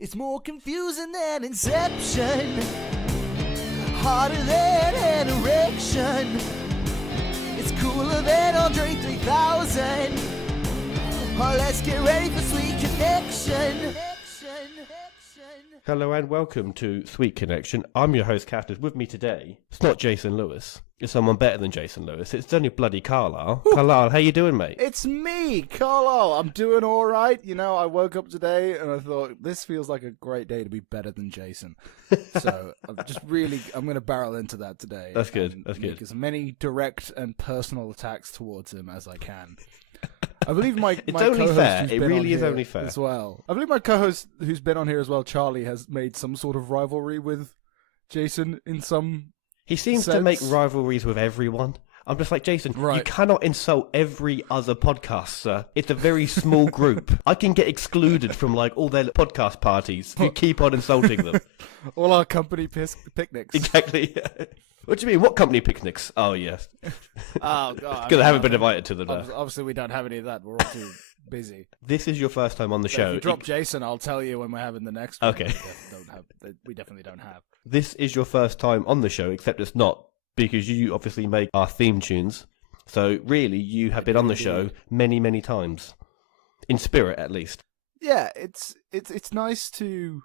It's more confusing than Inception, harder than an erection. It's cooler than Andre 3000. Oh, let's get ready for Sweet Connection. Hello and welcome to Sweet Connection. I'm your host, Catters. With me today, it's not Jason Lewis. It's someone better than Jason Lewis. It's only bloody Carlyle. Carlyle, how you doing, mate? It's me, Carlyle. I'm doing all right. You know, I woke up today and I thought, this feels like a great day to be better than Jason. So I'm going to barrel into that today. That's good. That's good. Make as many direct and personal attacks towards him as I can. I believe it's only fair. It really is only fair as well. I believe my co-host, who's been on here as well, Charlie, has made some sort of rivalry with Jason in some. He seems sense to make rivalries with everyone. I'm just like, Jason, You cannot insult every other podcast, sir. It's a very small group. I can get excluded from like all their podcast parties if you keep on insulting them. All our company picnics. Exactly. What do you mean? What company picnics? Oh, yes. Oh, God. Because I haven't been invited to them. Obviously, we don't have any of that. We're all too busy. This is your first time on the show. If you drop Jason, I'll tell you when we're having the next one. Okay. We definitely don't have. This is your first time on the show, except it's not, because you obviously make our theme tunes. So, really, you have been on the show many, many times. In spirit, at least. Yeah, it's nice to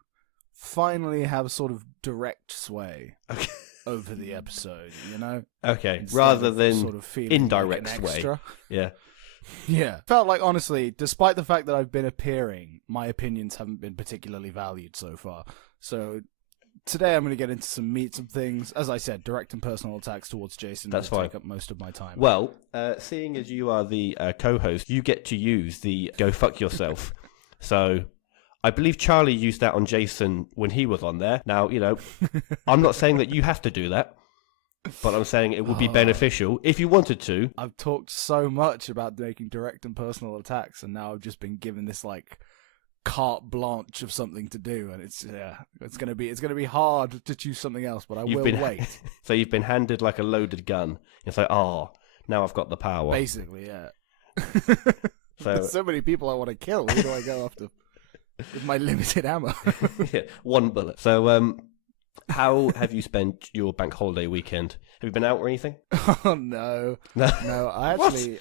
finally have sort of direct sway. Okay. Over the episode, you know? Okay, rather than sort of indirect sway. Yeah. Yeah. Felt like, honestly, despite the fact that I've been appearing, my opinions haven't been particularly valued so far. So today I'm going to get into some meat, some things. As I said, direct and personal attacks towards Jason. That's fine. Take up most of my time. Well, seeing as you are the co-host, you get to use the go fuck yourself. So I believe Charlie used that on Jason when he was on there. Now, you know, I'm not saying that you have to do that, but I'm saying it would be beneficial if you wanted to. I've talked so much about making direct and personal attacks, and now I've just been given this like carte blanche of something to do, and it's gonna be hard to choose something else, but I will wait. So you've been handed like a loaded gun. It's like, now I've got the power. Basically, yeah. So there's so many people I want to kill. Who do I go after? With my limited ammo. Yeah, one bullet. So, how have you spent your bank holiday weekend? Have you been out or anything? Oh, no. No, I actually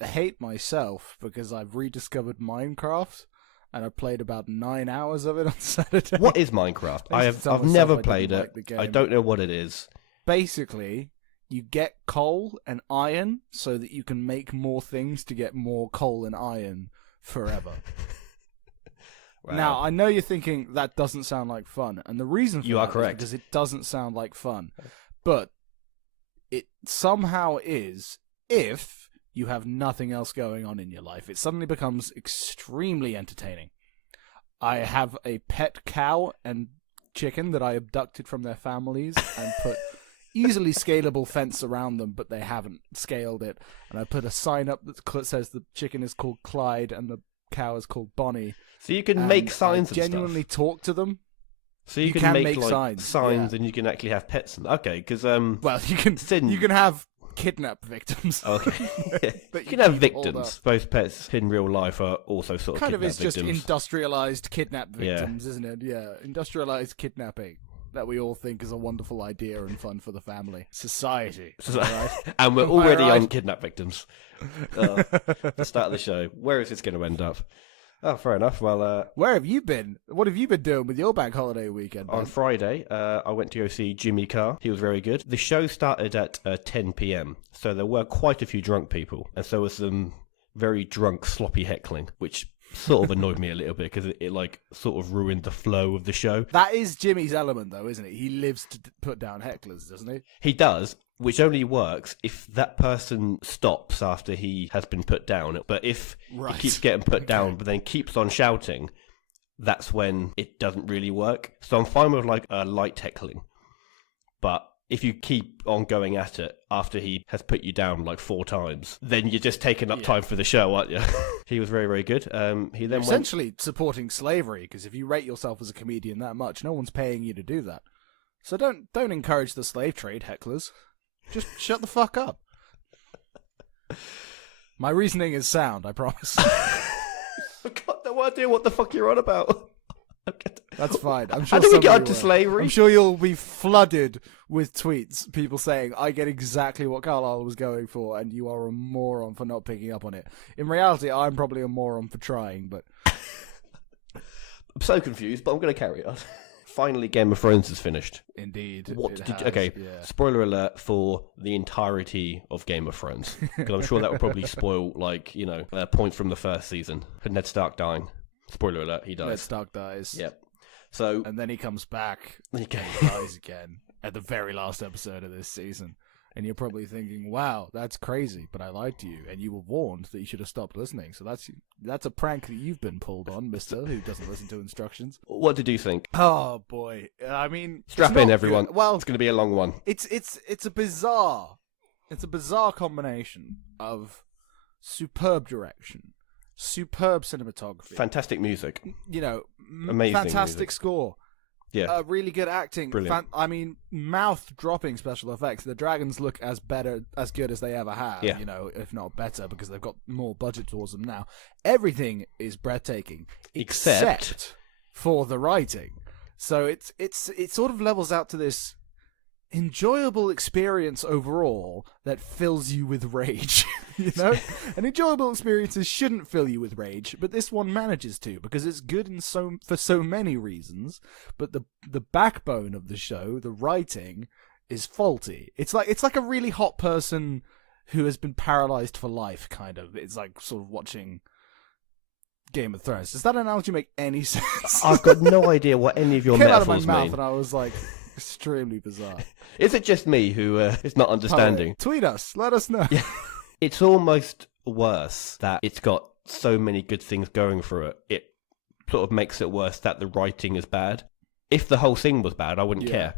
hate myself because I've rediscovered Minecraft and I played about 9 hours of it on Saturday. What is Minecraft? I've never played it. I don't know what it is. Basically, you get coal and iron so that you can make more things to get more coal and iron forever. Wow. Now, I know you're thinking that doesn't sound like fun, and the reason for you that are correct. is because it doesn't sound like fun, but it somehow is if you have nothing else going on in your life. It suddenly becomes extremely entertaining. I have a pet cow and chicken that I abducted from their families and put easily scalable fence around them, but they haven't scaled it, and I put a sign up that says the chicken is called Clyde and the cow is called Bonnie. So you can make signs and genuinely talk to to them. So you can make like, signs yeah. and you can actually have pets. Okay, because well, you can have kidnap victims. Okay, you can have victims. Both pets in real life are also sort of kind of is victims. Just industrialized kidnap victims, isn't it? Yeah, industrialized kidnapping that we all think is a wonderful idea and fun for the family society. Right? And we're already on kidnap victims. The start of the show. Where is this going to end up? Oh, fair enough. Well, where have you been? What have you been doing with your bank holiday weekend? On Friday, I went to go see Jimmy Carr. He was very good. The show started at 10 p.m, so there were quite a few drunk people, and so was some very drunk, sloppy heckling, which sort of annoyed me a little bit because it like sort of ruined the flow of the show. That is Jimmy's element, though, isn't it? He lives to put down hecklers, doesn't he? He does. Which only works if that person stops after he has been put down. But if he keeps getting put down, but then keeps on shouting, that's when it doesn't really work. So I'm fine with like a light heckling. But if you keep on going at it after he has put you down like 4 times, then you're just taking up time for the show, aren't you? He was very, very good. He then essentially supporting slavery, because if you rate yourself as a comedian that much, no one's paying you to do that. So don't encourage the slave trade, hecklers. Just shut the fuck up. My reasoning is sound, I promise. I've got no idea what the fuck you're on about. That's fine. I'm How sure do we get somebody onto will. slavery? I'm sure you'll be flooded with tweets, people saying, I get exactly what Carlyle was going for, and you are a moron for not picking up on it. In reality, I'm probably a moron for trying, but... I'm so confused, but I'm going to carry on. Finally, Game of Thrones is finished. Indeed. Spoiler alert for the entirety of Game of Thrones. Because I'm sure that will probably spoil, points from the first season. Ned Stark dying. Spoiler alert, he dies. Ned Stark dies. Yep. So, and then he comes back and dies again at the very last episode of this season. And you're probably thinking, wow, that's crazy, but I lied to you, and you were warned that you should have stopped listening. So that's a prank that you've been pulled on, mister, who doesn't listen to instructions. What did you think? Oh, boy. I mean... Strap in, everyone. Good. Well, it's going to be a long one. It's a bizarre combination of superb direction, superb cinematography. Fantastic music. Amazing fantastic music. Score. Yeah. Really good acting. Brilliant. Mouth-dropping special effects. The dragons look as good as they ever have, yeah. If not better, because they've got more budget towards them now. Everything is breathtaking, except for the writing. So it sort of levels out to this enjoyable experience overall that fills you with rage. And enjoyable experiences shouldn't fill you with rage, but this one manages to, because it's good for so many reasons. But the backbone of the show, the writing, is faulty. It's like a really hot person who has been paralyzed for life, kind of. It's like sort of watching Game of Thrones. Does that analogy make any sense? I've got no idea what any of your metaphors mean. It came out of my mouth, and I was like, extremely bizarre. Is it just me who is not understanding? Tweet us. Let us know. Yeah. It's almost worse that it's got so many good things going for it. It sort of makes it worse that the writing is bad. If the whole thing was bad, I wouldn't care.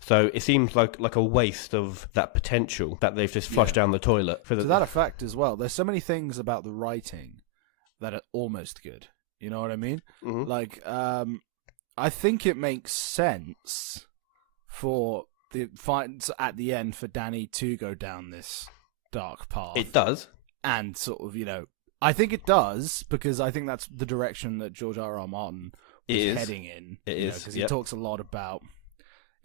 So it seems like a waste of that potential that they've just flushed down the toilet. To that effect as well, there's so many things about the writing that are almost good. You know what I mean? Mm-hmm. I think it makes sense for the fight at the end for Dany to go down this dark path. It does. And sort of, I think it does, because I think that's the direction that George R.R. Martin is heading in. It is. Because he talks a lot about,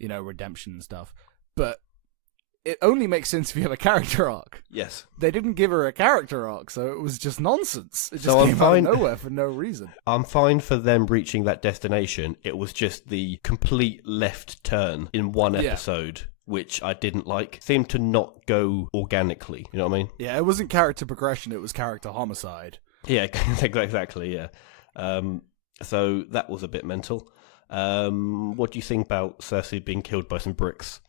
redemption and stuff. But it only makes sense if you have a character arc. Yes. They didn't give her a character arc, so it was just nonsense. It just came out of nowhere for no reason. I'm fine for them reaching that destination. It was just the complete left turn in one episode, which I didn't like. Seemed to not go organically. You know what I mean? Yeah, it wasn't character progression, it was character homicide. Yeah, exactly, yeah. So that was a bit mental. What do you think about Cersei being killed by some bricks?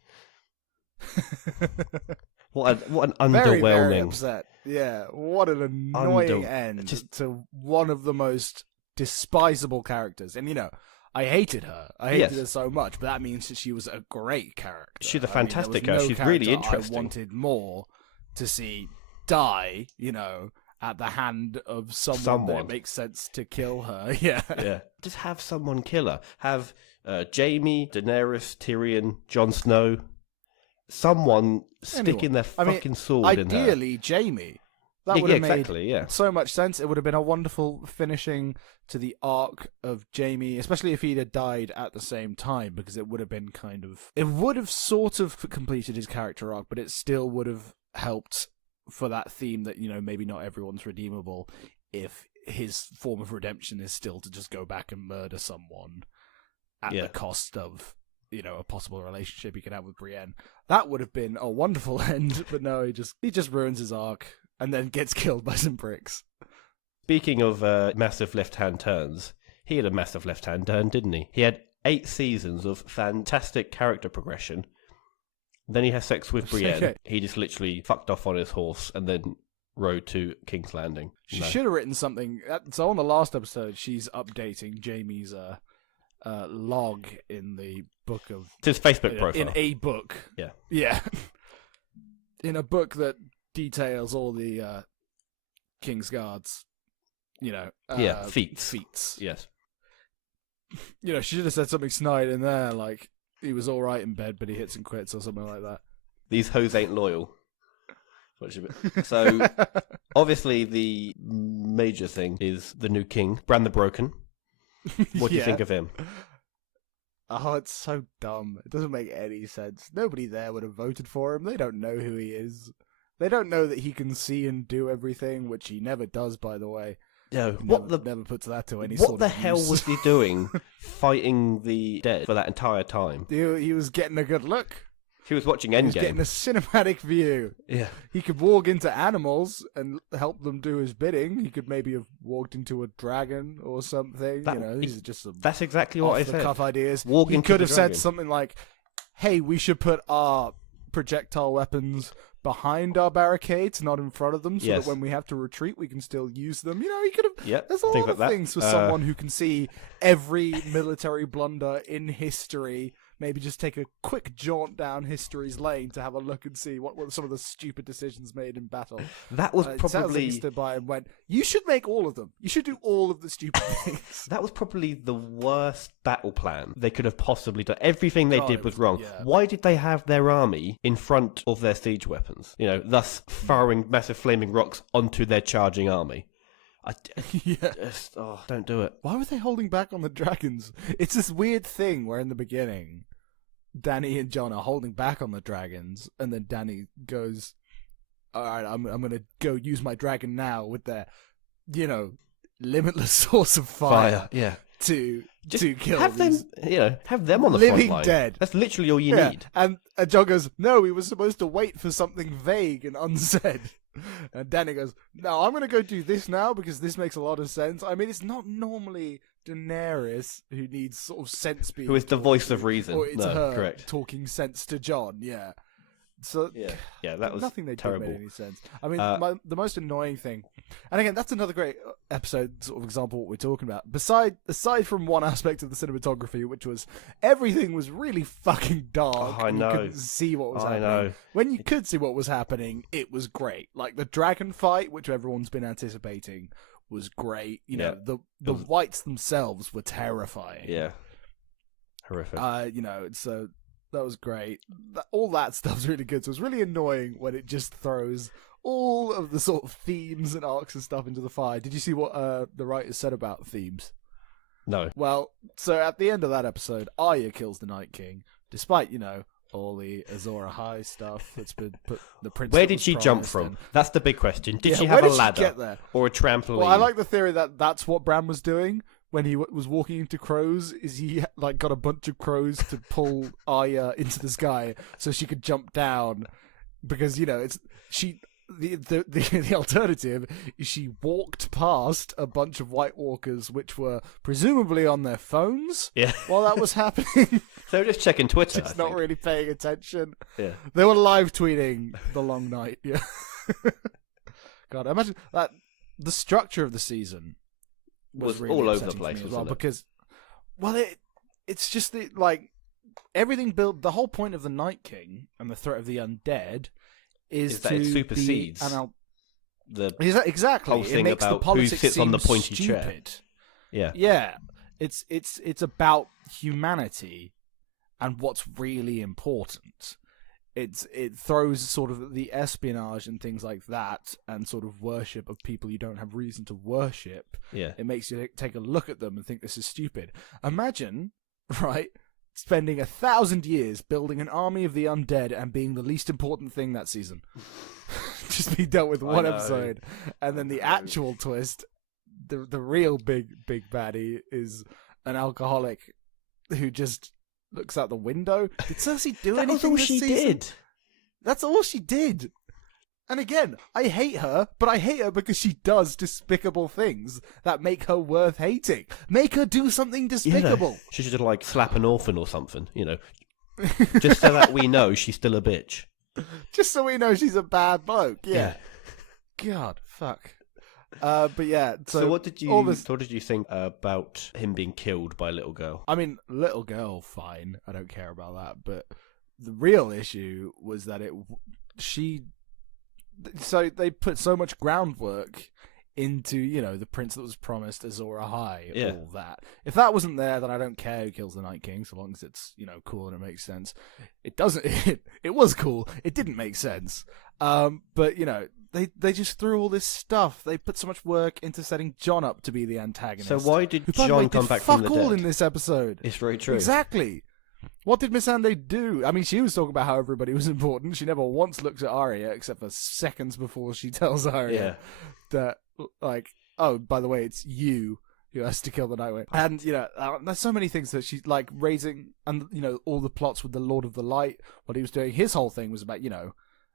What an underwhelming. Very upset. Yeah, what an annoying end to one of the most despisable characters. And I hated her. I hated her so much, but that means that she was a great character. She's a fantastic character. She's really interesting. I wanted more to see die, at the hand of someone that it makes sense to kill her. Yeah. Just have someone kill her. Have Jaime, Daenerys, Tyrion, Jon Snow. Someone sticking their fucking sword in her. Ideally, Jaime. That would have made so much sense. It would have been a wonderful finishing to the arc of Jaime, especially if he'd have died at the same time, because it would have been it would have sort of completed his character arc, but it still would have helped for that theme that, maybe not everyone's redeemable if his form of redemption is still to just go back and murder someone at the cost of, a possible relationship he could have with Brienne. That would have been a wonderful end, but no, he just ruins his arc and then gets killed by some bricks. Speaking of massive left-hand turns, he had a massive left-hand turn, didn't he? He had 8 seasons of fantastic character progression. Then he has sex with Brienne. Okay. He just literally fucked off on his horse and then rode to King's Landing. She should have written something. So on the last episode, she's updating Jaime's log in the book of... It's his Facebook profile. In a book. Yeah. Yeah. In a book that details all the King's Guards, feats. Yes. She should have said something snide in there, like he was all right in bed, but he hits and quits or something like that. These hoes ain't loyal. So, obviously, the major thing is the new king, Bran the Broken. What do you think of him? Oh, it's so dumb. It doesn't make any sense. Nobody there would have voted for him. They don't know who he is. They don't know that he can see and do everything, which he never does, by the way. No, never puts that to any what sort the of hell use. was he doing fighting the dead for that entire time? He was getting a good look. He was watching He was getting a Endgame. cinematic view. Yeah. He could walk into animals and help them do his bidding. He could maybe have walked into a dragon or something. These are just some That's exactly what I said. off-the-cuff ideas. Walk He into could the have said dragon. something like, "Hey, we should put our projectile weapons behind our barricades, not in front of them, so Yes. that when we have to retreat, we can still use them." He could have. Yep, There's a things lot of like that. things for someone who can see every military blunder in history. Maybe just take a quick jaunt down history's lane to have a look and see what were some of the stupid decisions made in battle. That was It sounds like probably he stood by and went, "You should make all of them. You should do all of the stupid things." that was probably the worst battle plan they could have possibly done. Everything they did was wrong. yeah. Why did they have their army in front of their siege weapons? Thus firing massive flaming rocks onto their charging army. Yeah. Don't do it. Why were they holding back on the dragons? It's this weird thing where in the beginning, Danny and John are holding back on the dragons, and then Danny goes, "All right, I'm gonna go use my dragon now with their, limitless source of fire Yeah. to kill have these them. Have them on the front living line. dead." That's literally all you Yeah, need. and John goes, "No, we were supposed to wait for something vague and unsaid." And Danny goes, "No, I'm going to go do this now because this makes a lot of sense." I mean, it's not normally Daenerys who needs sort of sense being Who is the taught voice to, of reason? or it's No, her correct. talking sense to John. Yeah. So Yeah, that was nothing they terrible. did made any sense. I mean, the most annoying thing, and again, that's another great episode sort of example of what we're talking about. Aside from one aspect of the cinematography, which was everything was really fucking dark. I and know. You couldn't see what was I happening. know. When you could see what was happening, it was great. Like the dragon fight, which everyone's been anticipating, was great. The whites themselves were terrifying. Yeah. Horrific. So that was great. All that stuff's really good. So it's really annoying when it just throws all of the sort of themes and arcs and stuff into the fire. Did you see what the writers said about themes? No. Well, so at the end of that episode, Arya kills the Night King, despite, all the Azor Ahai stuff that's been put the prince. Where that did was she jump promised from? and- That's the big question. Did Yeah, she where have a did she ladder get there? or a trampoline? Well, I like the theory that that's what Bran was doing when he was walking into crows. Is he got a bunch of crows to pull Arya into the sky so she could jump down? Because it's she. The alternative is she walked past a bunch of White Walkers, which were presumably on their phones Yeah. while that was happening. They were just checking Twitter. Just I not think. really paying attention. Yeah. They were live tweeting the long night. Yeah. God, imagine that. The structure of the season Was really all over the upsetting for place, me as well, wasn't it? because, it's just everything built. The whole point of the Night King and the threat of the undead is that to it supersedes the exactly. whole It thing makes the about who politics sits on the seem pointy chair. stupid. yeah. Yeah, it's about humanity and what's really important. It throws sort of the espionage and things like that, and sort of worship of people you don't have reason to worship. Yeah. It makes you take a look at them and think this is stupid. Imagine, right, spending 1,000 years building an army of the undead and being the least important thing that season. Just be dealt with one know. episode, and then the actual twist, the real big baddie is an alcoholic who just looks out the window. Did Cersei do That anything was all this she season? did. That's all she did. And again, I hate her, but I hate her because she does despicable things that make her worth hating. Make her do something despicable. She should slap an orphan or something, just so that we know she's still a bitch. Just so we know she's a bad bloke. Yeah. God, fuck. But yeah. So what did all this... you think about him being killed by a little girl? I mean, little girl, fine. I don't care about that. But the real issue was that so they put so much groundwork into, the prince that was promised, Azor Ahai, all that. If that wasn't there, then I don't care who kills the Night King, so long as it's, cool and it makes sense. It doesn't, it was cool. It didn't make sense. But, they just threw all this stuff. They put so much work into setting John up to be the antagonist. So why did who, by the way, John come did back fuck from the all dead? in this episode? It's very true. Exactly. What did Miss Ande do? I mean, she was talking about how everybody was important. She never once looked at Arya, except for seconds before she tells Arya that, like, oh, by the way, it's you who has to kill the Nightwing. And, you know, there's so many things that she's, like, raising, and, you know, all the plots with the Lord of the Light, what he was doing. His whole thing was about, you know,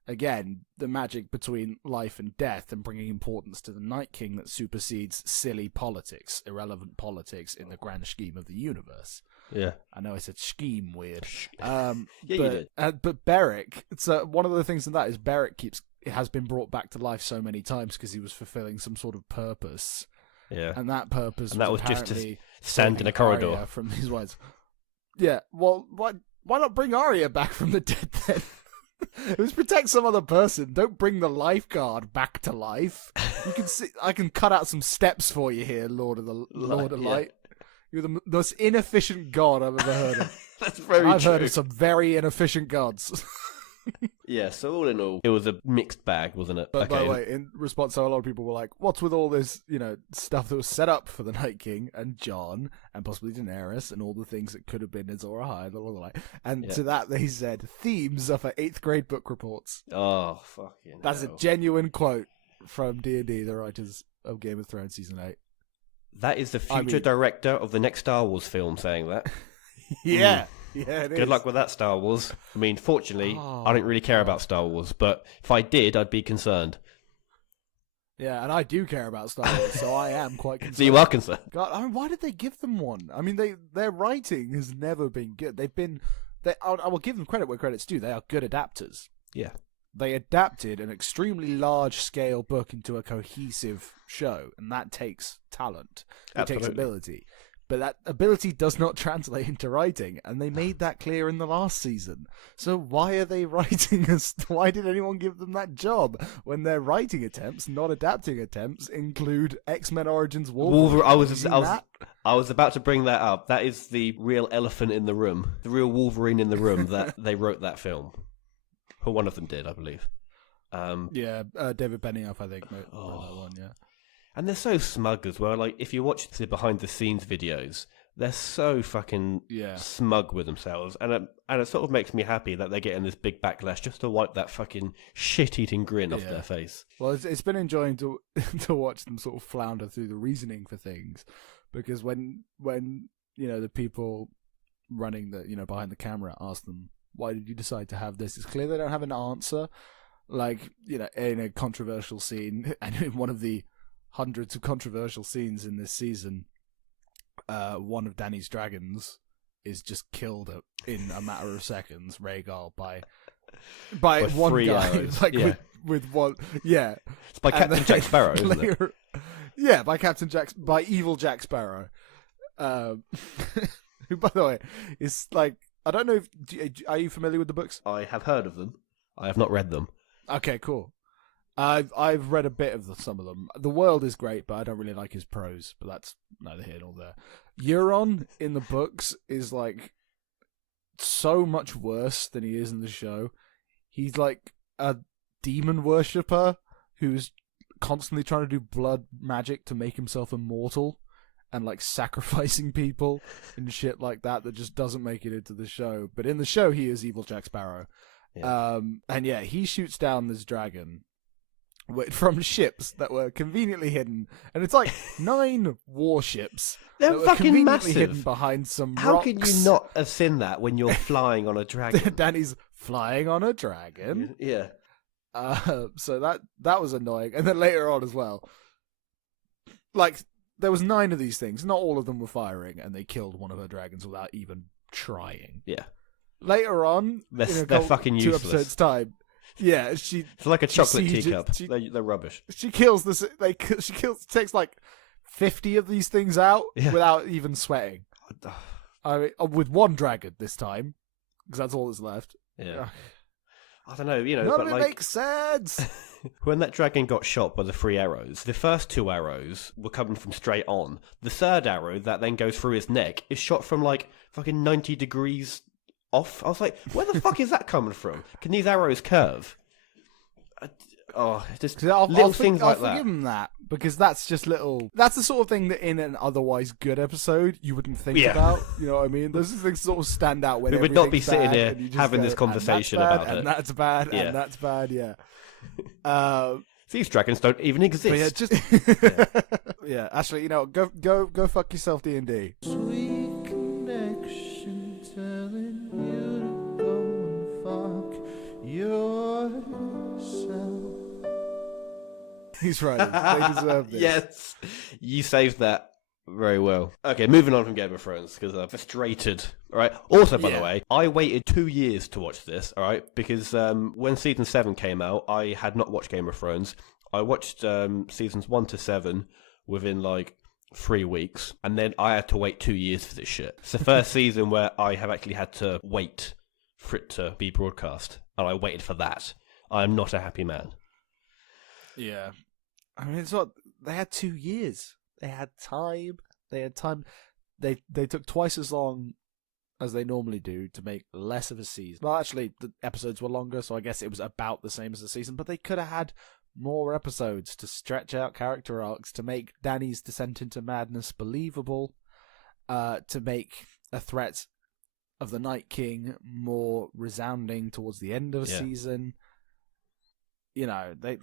again, the magic between life and death and bringing importance to the Night King that supersedes silly politics, irrelevant politics in the grand scheme of the universe. Yeah. I know I said scheme weird. You did. But Beric, one of the things in that is Beric has been brought back to life so many times because he was fulfilling some sort of purpose. Yeah. And that purpose was just to stand in a corridor. Arya from these words. Yeah, well, why not bring Arya back from the dead then? It was protect some other person. Don't bring the lifeguard back to life. You can see. I can cut out some steps for you here, Lord of Light. You're the most inefficient god I've ever heard of. That's very true. I've heard of some very inefficient gods. Yeah, so all in all, it was a mixed bag, wasn't it? But by the way, in response, so a lot of people were like, what's with all this, you know, stuff that was set up for the Night King and Jon and possibly Daenerys and all the things that could have been Azor Ahai, blah, blah, blah. And to that they said, themes are for 8th grade book reports. Oh, fucking That's hell. a genuine quote from D&D, the writers of Game of Thrones Season 8. That is the future director of the next Star Wars film saying that. Yeah. Yeah, it is. Good luck with that, Star Wars. I mean, fortunately, I don't really care about Star Wars, but if I did, I'd be concerned. Yeah, and I do care about Star Wars, so I am quite concerned. So you are concerned? God, I mean, why did they give them one? I mean, their writing has never been good. I will give them credit where credit's due. They are good adapters. Yeah. They adapted an extremely large-scale book into a cohesive show, and that takes talent. It takes ability. But that ability does not translate into writing, and they made that clear in the last season. So why are they writing us? Why did anyone give them that job when their writing attempts, not adapting attempts, include X-Men Origins Wolverine? I was about to bring that up. That is the real elephant in the room, the real Wolverine in the room that they wrote that film. Or one of them did, I believe. David Benioff, I think. That one, yeah. And they're so smug as well. Like, if you watch the behind-the-scenes videos, they're so fucking smug with themselves. And it sort of makes me happy that they're getting this big backlash just to wipe that fucking shit-eating grin off their face. Well, it's been enjoying to watch them sort of flounder through the reasoning for things. Because when you know, the people running behind the camera ask them, why did you decide to have this? It's clear they don't have an answer. Like, you know, in a controversial scene, and in one of the hundreds of controversial scenes in this season, one of Dany's dragons is just killed in a matter of seconds, Rhaegal, by one guy, arrows. with one, It's by Captain Jack Sparrow, isn't it? Yeah, by evil Jack Sparrow, who, by the way, is like, I don't know are you familiar with the books? I have heard of them. I have not read them. Okay, cool. I've read a bit of some of them. The world is great, but I don't really like his prose. But that's neither here nor there. Euron in the books is like so much worse than he is in the show. He's like a demon worshipper who's constantly trying to do blood magic to make himself immortal, and like sacrificing people and shit like that just doesn't make it into the show. But in the show, he is evil Jack Sparrow. Yeah. And he shoots down this dragon from ships that were conveniently hidden, and it's like 9 warships. They're fucking massive. Hidden behind some How rocks. can you not have seen that when you're flying on a dragon? Dany's flying on a dragon. Yeah. So that was annoying, and then later on as well, like there was 9 of these things. Not all of them were firing, and they killed one of her dragons without even trying. Yeah. Later on, they're fucking useless. 2 episodes time. Yeah, it's like a chocolate teacup. They're rubbish. She kills this. Takes like 50 of these things out without even sweating. I mean, with one dragon this time, because that's all that's left. Yeah. I don't know, None but of it makes sense. When that dragon got shot by the 3 arrows, the first 2 arrows were coming from straight on. The third arrow that then goes through his neck is shot from like fucking 90 degrees off. I was like, where the fuck is that coming from? Can these arrows curve? just I'll things like that. I'll forgive him that, because that's just little. That's the sort of thing that in an otherwise good episode you wouldn't think about. You know what I mean? Those things sort of stand out when we would not be sitting here here having this conversation about it. And that's bad, and that's bad. Yeah. These dragons don't even exist. Yeah. Actually, go fuck yourself, D&D. Sweet connection telling you to go and fuck yourself. He's right. They deserve this. Yes, you saved that very well. Okay, moving on from Game of Thrones, because I'm frustrated. All right. Also, by the way, I waited 2 years to watch this. All right, because when season 7 came out, I had not watched Game of Thrones. I watched seasons 1 to 7 within like 3 weeks, and then I had to wait 2 years for this shit. It's the first season where I have actually had to wait for it to be broadcast, and I waited for that. I am not a happy man. Yeah. I mean, it's not. They had 2 years. They had time. They took twice as long as they normally do to make less of a season. Well, actually, the episodes were longer, so I guess it was about the same as the season. But they could have had more episodes to stretch out character arcs, to make Dany's descent into madness believable, to make a threat of the Night King more resounding towards the end of a season. You know, they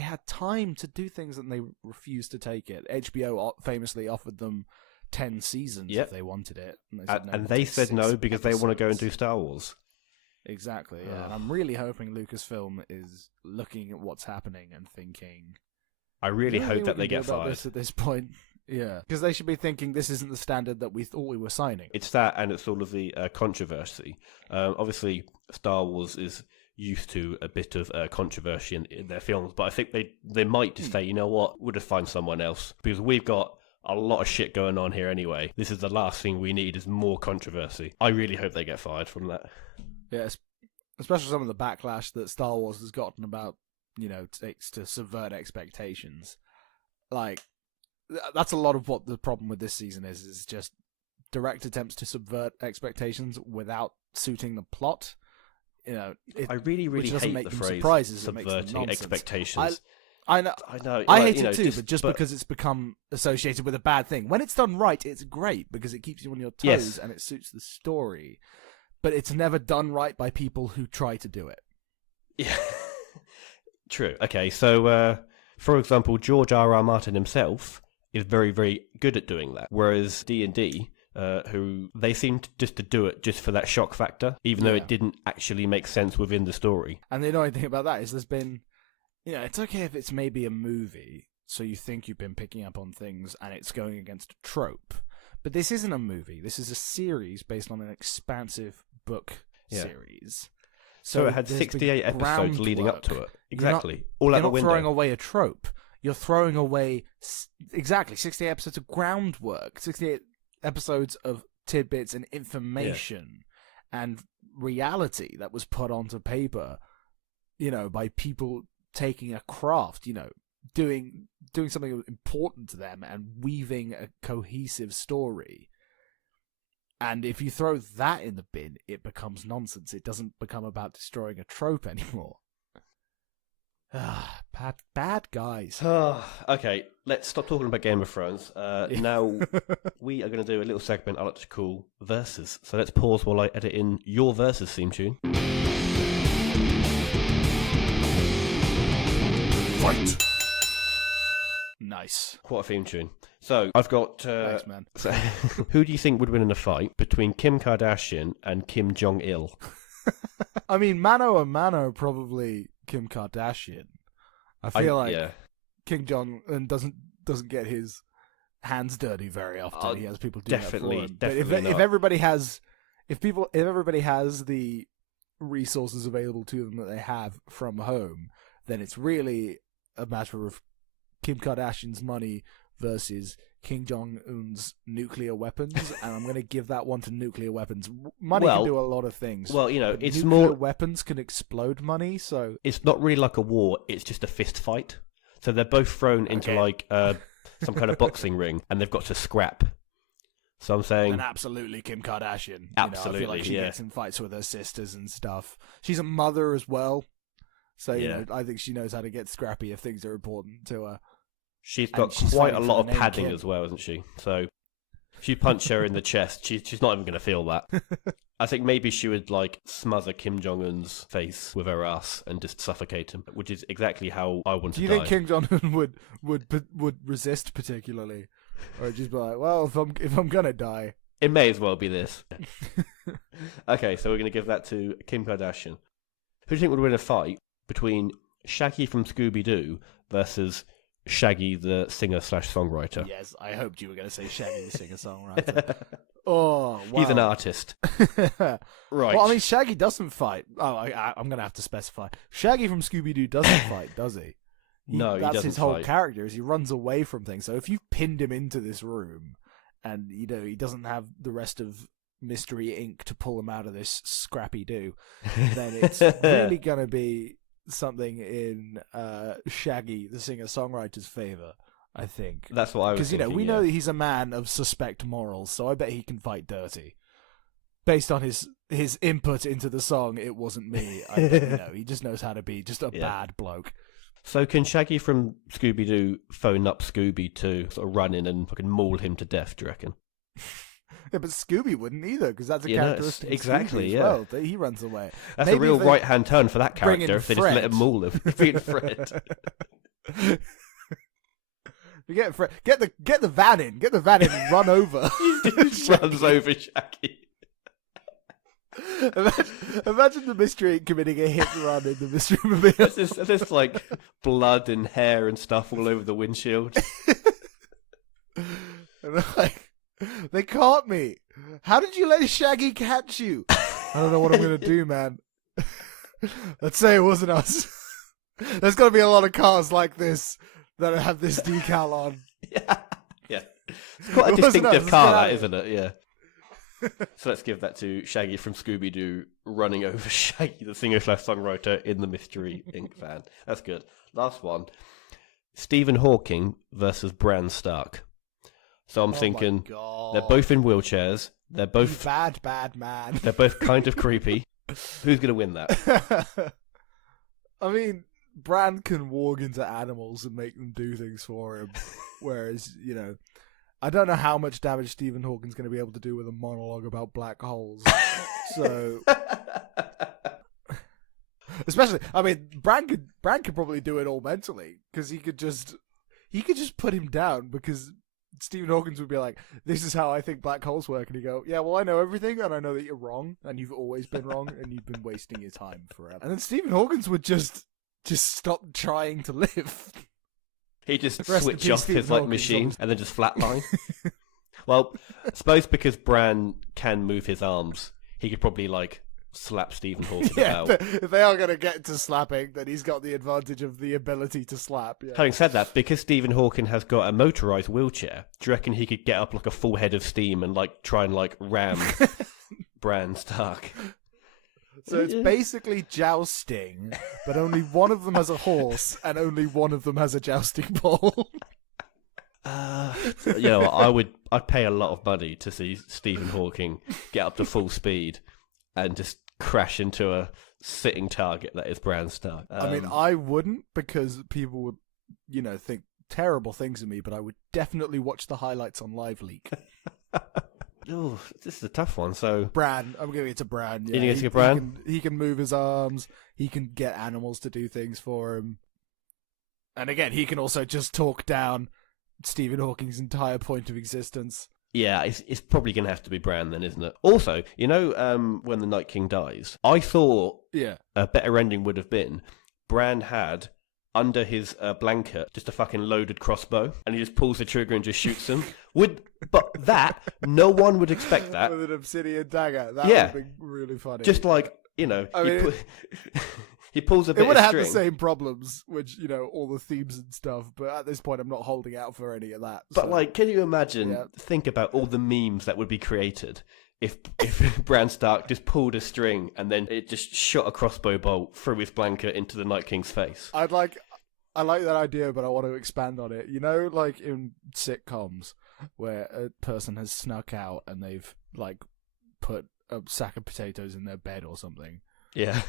had time to do things, and they refused to take it. HBO famously offered them 10 seasons if they wanted it, and they said no because they want to go and do Star Wars. Exactly, yeah. And I'm really hoping Lucasfilm is looking at what's happening and thinking. I really hope that they get fired at this point. Yeah, because they should be thinking this isn't the standard that we thought we were signing. It's that, and it's all of the controversy. Obviously, Star Wars is used to a bit of controversy in their films, but I think they might just say, you know what, we'll just find someone else, because we've got a lot of shit going on here anyway. This is the last thing we need, is more controversy. I really hope they get fired from that. Yeah, especially some of the backlash that Star Wars has gotten about, takes to subvert expectations. Like, that's a lot of what the problem with this season is just direct attempts to subvert expectations without suiting the plot. I really hate the phrase subverting expectations. I know. I hate it too, but because it's become associated with a bad thing. When it's done right, it's great because it keeps you on your toes and it suits the story. But it's never done right by people who try to do it. Yeah, true. Okay, so for example, George R.R. Martin himself is very, very good at doing that, whereas D&D. Who they seemed just to do it just for that shock factor, even though it didn't actually make sense within the story. And the annoying thing about that is there's been, it's okay if it's maybe a movie, so you think you've been picking up on things and it's going against a trope. But this isn't a movie. This is a series based on an expansive book series. So it had 68 episodes leading up to it. Exactly. You're not throwing away a trope. You're throwing away, 68 episodes of groundwork, 68 episodes of tidbits and information and reality that was put onto paper, by people taking a craft, doing something important to them and weaving a cohesive story. And if you throw that in the bin, it becomes nonsense. It doesn't become about destroying a trope anymore. Bad guys. Okay, let's stop talking about Game of Thrones. Now we are going to do a little segment I like to call Versus. So let's pause while I edit in your Versus theme tune. Fight! Nice. What a theme tune. So I've got... Thanks, man. So, who do you think would win in a fight between Kim Kardashian and Kim Jong-il? I mean, mano a mano, probably Kim Kardashian. I feel like King Jong-un doesn't get his hands dirty very often. He has people do that for him. But if everybody has the resources available to them that they have from home, then it's really a matter of Kim Kardashian's money versus King Jong-un's nuclear weapons, and I'm going to give that one to nuclear weapons. Money can do a lot of things. Well, it's nuclear weapons can explode money, so... It's not really like a war, it's just a fist fight. So they're both thrown into, some kind of boxing ring, and they've got to scrap. So I'm saying... And absolutely Kim Kardashian. Absolutely, I feel like she gets in fights with her sisters and stuff. She's a mother as well, So, I think she knows how to get scrappy if things are important to her. She's got quite a lot of padding as well, hasn't she? So if you punch her in the chest, she's not even going to feel that. I think maybe she would smother Kim Jong-un's face with her ass and just suffocate him, which is exactly how I want to die. Do you think Kim Jong-un would resist particularly, or just be like, well, if I'm gonna die, it may as well be this. Okay, so we're going to give that to Kim Kardashian. Who do you think would win a fight between Shaggy from Scooby-Doo versus Shaggy the singer/songwriter? Yes, I hoped you were going to say Shaggy the singer-songwriter. Oh, wow. He's an artist. Right. Well, I mean, Shaggy doesn't fight. Oh, I'm going to have to specify. Shaggy from Scooby-Doo doesn't fight, does he? No, he doesn't. That's his whole character, is he runs away from things. So if you pinned him into this room and, he doesn't have the rest of Mystery Inc. to pull him out of this scrappy do, then it's really going to be something in Shaggy the singer-songwriter's favour, I think. That's what I was thinking. Because, we know that he's a man of suspect morals, so I bet he can fight dirty. Based on his input into the song, It Wasn't Me, I bet, he just knows how to be just a bad bloke. So can Shaggy from Scooby-Doo phone up Scooby to sort of run in and fucking maul him to death, do you reckon? Yeah, but Scooby wouldn't either, because that's a characteristic. Exactly, as well. He runs away. That's maybe a real right-hand turn for that character if they just let him maul him. Bring Fred. Get the van in. Get the van in and run over. He just runs over Shaggy. Imagine the Mystery Inc. committing a hit run in the Mystery Mobile. There's blood and hair and stuff all over the windshield. And they caught me. How did you let Shaggy catch you? I don't know what I'm going to do, man. Let's say it wasn't us. There's got to be a lot of cars like this that have this decal on. Yeah. It's quite a distinctive car, that, isn't it? Yeah. So let's give that to Shaggy from Scooby-Doo running over Shaggy, the singer/songwriter in the Mystery Inc. van. That's good. Last one. Stephen Hawking versus Bran Stark. So I'm thinking they're both in wheelchairs. They're both bad man. They're both kind of creepy. Who's going to win that? I mean, Bran can walk into animals and make them do things for him, whereas I don't know how much damage Stephen Hawking's going to be able to do with a monologue about black holes. So, especially, I mean, Bran could probably do it all mentally, because he could just put him down, because Stephen Hawking would be like, "This is how I think black holes work," and he'd go, "Yeah, well, I know everything, and I know that you're wrong, and you've always been wrong, and you've been wasting your time forever." And then Stephen Hawking would just stop trying to live. He just switch off his machine and then just flatline. Well, I suppose because Bran can move his arms, he could probably slap Stephen Hawking about. If they are going to get to slapping, then he's got the advantage of the ability to slap. Yeah. Having said that, because Stephen Hawking has got a motorised wheelchair, do you reckon he could get up a full head of steam and try and ram Bran Stark? So it's basically jousting, but only one of them has a horse and only one of them has a jousting pole. I'd pay a lot of money to see Stephen Hawking get up to full speed and just crash into a sitting target that is Bran Stark. I mean, I wouldn't, because people would, think terrible things of me, but I would definitely watch the highlights on Live Leak. Oh, this is a tough one. So Bran, I'm giving it to Bran. Yeah, you think it's to Bran? He can move his arms. He can get animals to do things for him. And again, he can also just talk down Stephen Hawking's entire point of existence. Yeah, it's probably going to have to be Bran then, isn't it? Also, when the Night King dies, I thought a better ending would have been Bran had under his blanket just a fucking loaded crossbow, and he just pulls the trigger and just shoots him. But no one would expect that. With an obsidian dagger. That would have been really funny. Just he pulls a bit of string. It would have had the same problems, which, all the themes and stuff, but at this point I'm not holding out for any of that. But, can you imagine, think about all the memes that would be created if Bran Stark just pulled a string and then it just shot a crossbow bolt through his blanket into the Night King's face. I like that idea, but I want to expand on it. In sitcoms where a person has snuck out and they've put a sack of potatoes in their bed or something. Yeah.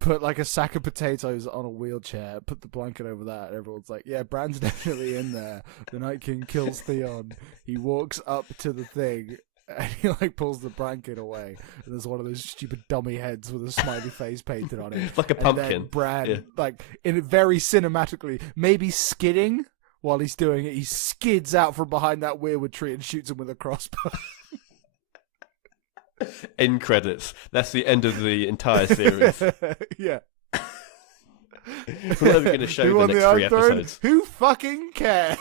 put like a sack of potatoes on a wheelchair, put the blanket over that, and everyone's like, yeah, Bran's definitely in there. The Night King kills Theon. He walks up to the thing, and he like pulls the blanket away, and there's one of those stupid dummy heads with a smiley face painted on it. It's like a and pumpkin. Then Bran, like, in it very cinematically, maybe skidding while he's doing it, he skids out from behind that weirwood tree and shoots him with a crossbow. End credits. That's the end of the entire series. Yeah. We're never going to show the next 3 episodes. Who fucking cares?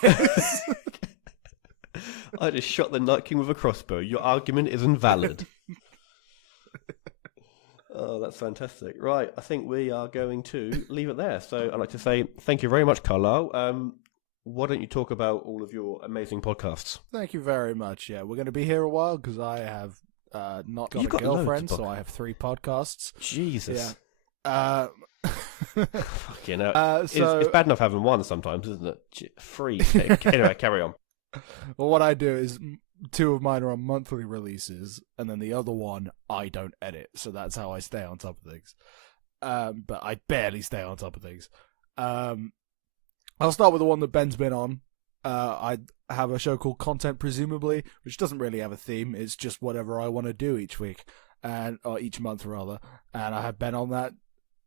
I just shot the Night King with a crossbow. Your argument is invalid. Oh, that's fantastic. Right, I think we are going to leave it there. So I'd like to say thank you very much, Carlyle. Why don't you talk about all of your amazing podcasts? Thank you very much. Yeah, we're going to be here a while because I have not got a girlfriend, so I have 3 podcasts. Jesus. Yeah. Fucking hell. It's bad enough having one sometimes, isn't it? 3. Anyway, carry on. Well, what I do is 2 of mine are on monthly releases, and then the other one I don't edit, so that's how I stay on top of things. But I barely stay on top of things. I'll start with the one that Ben's been on. I have a show called Content Presumably, which doesn't really have a theme. It's just whatever I want to do each week, or each month rather. And I have Ben on that,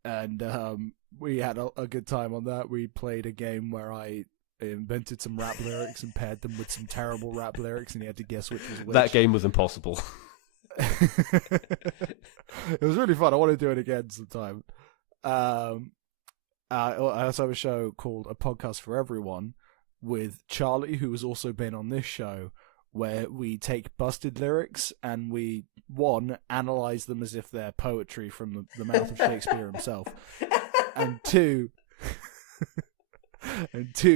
and we had a good time on that. We played a game where I invented some rap lyrics and paired them with some terrible rap lyrics, and he had to guess which was which. That game was impossible. It was really fun. I want to do it again sometime. I also have a show called A Podcast for Everyone with Charlie, who has also been on this show, where we take busted lyrics and we, 1, analyze them as if they're poetry from the mouth of Shakespeare himself, and 2,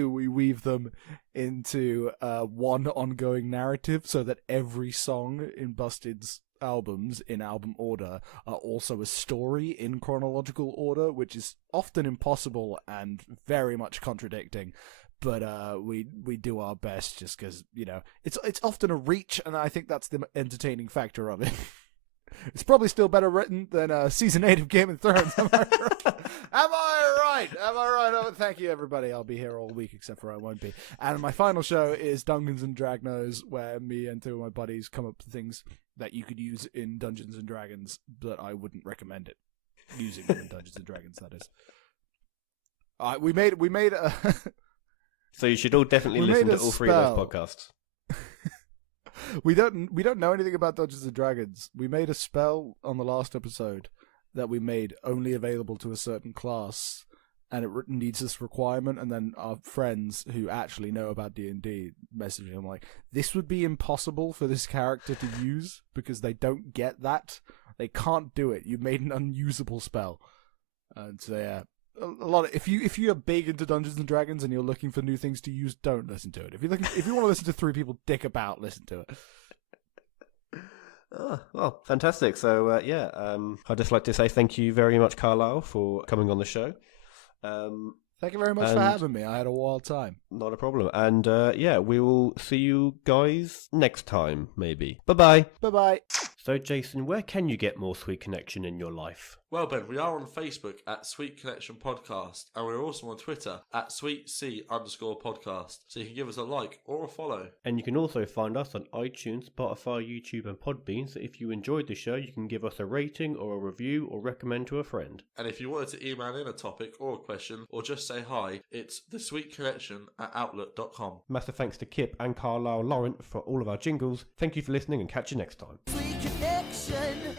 we weave them into one ongoing narrative so that every song in Busted's albums in album order are also a story in chronological order, which is often impossible and very much contradicting. But we do our best just because, it's often a reach, and I think that's the entertaining factor of it. It's probably still better written than Season 8 of Game of Thrones. Am I right? Am I right? Oh, thank you, everybody. I'll be here all week, except for I won't be. And my final show is Dungeons and Dragnos, where me and 2 of my buddies come up with things that you could use in Dungeons and Dragons, but I wouldn't recommend it. Using them in Dungeons and Dragons, that is. We made a... So you should all definitely listen to all 3 of those podcasts. We don't know anything about Dungeons and Dragons. We made a spell on the last episode that we made only available to a certain class, and it needs this requirement. And then our friends who actually know about D&D messaged him like, "This would be impossible for this character to use because they don't get that. They can't do it. You made an unusable spell." And so yeah. A lot of, if you are big into Dungeons and Dragons and you're looking for new things to use, don't listen to it. If you want to listen to 3 people dick about, listen to it. Oh, well, fantastic. So I'd just like to say thank you very much, Carlyle, for coming on the show. Thank you very much for having me. I had a wild time. Not a problem. And we will see you guys next time, maybe. Bye-bye. Bye-bye. So, Jason, where can you get more Sweet Connection in your life? Well, Ben, we are on Facebook at Sweet Connection Podcast, and we're also on Twitter at SweetC_podcast, so you can give us a like or a follow. And you can also find us on iTunes, Spotify, YouTube, and Podbean, so if you enjoyed the show, you can give us a rating or a review or recommend to a friend. And if you wanted to email in a topic or a question, or just say hi, it's thesweetconnection@outlook.com. Massive thanks to CIPP and Carlyle Laurent for all of our jingles. Thank you for listening, and catch you next time. Sweet Connection.